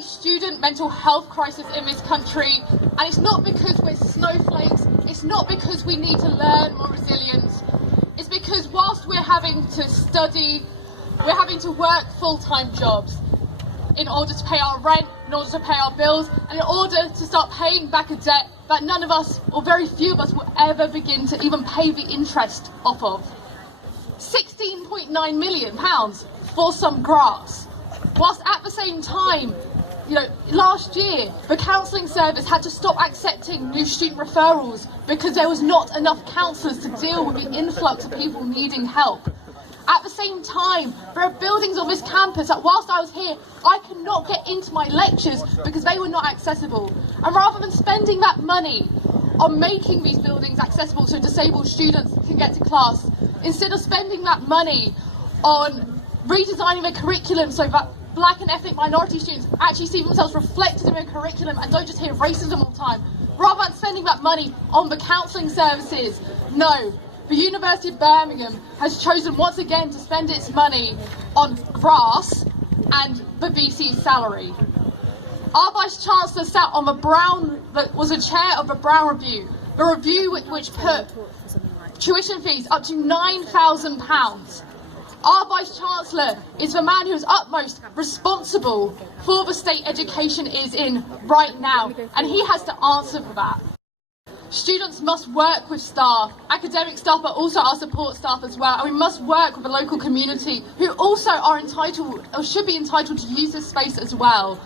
a student mental health crisis in this country, and it's not because we're snowflakes, it's not because we need to learn more resilience, it's because whilst we're having to study, we're having to work full-time jobs in order to pay our rent, in order to pay our bills, and in order to start paying back a debt that none of us, or very few of us, will ever begin to even pay the interest off of. £16.9 million for some grass. Whilst at the same time, last year, the counselling service had to stop accepting new student referrals because there was not enough counsellors to deal with the influx of people needing help. At the same time, there are buildings on this campus that whilst I was here, I could not get into my lectures because they were not accessible. And rather than spending that money on making these buildings accessible so disabled students can get to class, instead of spending that money on redesigning the curriculum so that black and ethnic minority students actually see themselves reflected in the curriculum and don't just hear racism all the time, rather than spending that money on the counselling services, no. The University of Birmingham has chosen once again to spend its money on grass and the VC's salary. Our Vice-Chancellor sat on was a chair of the Brown Review, the review which put tuition fees up to £9,000. Our Vice-Chancellor is the man who is utmost responsible for the state education is in right now, and he has to answer for that. Students must work with staff, academic staff, but also our support staff as well, and we must work with the local community who also are entitled or should be entitled to use this space as well.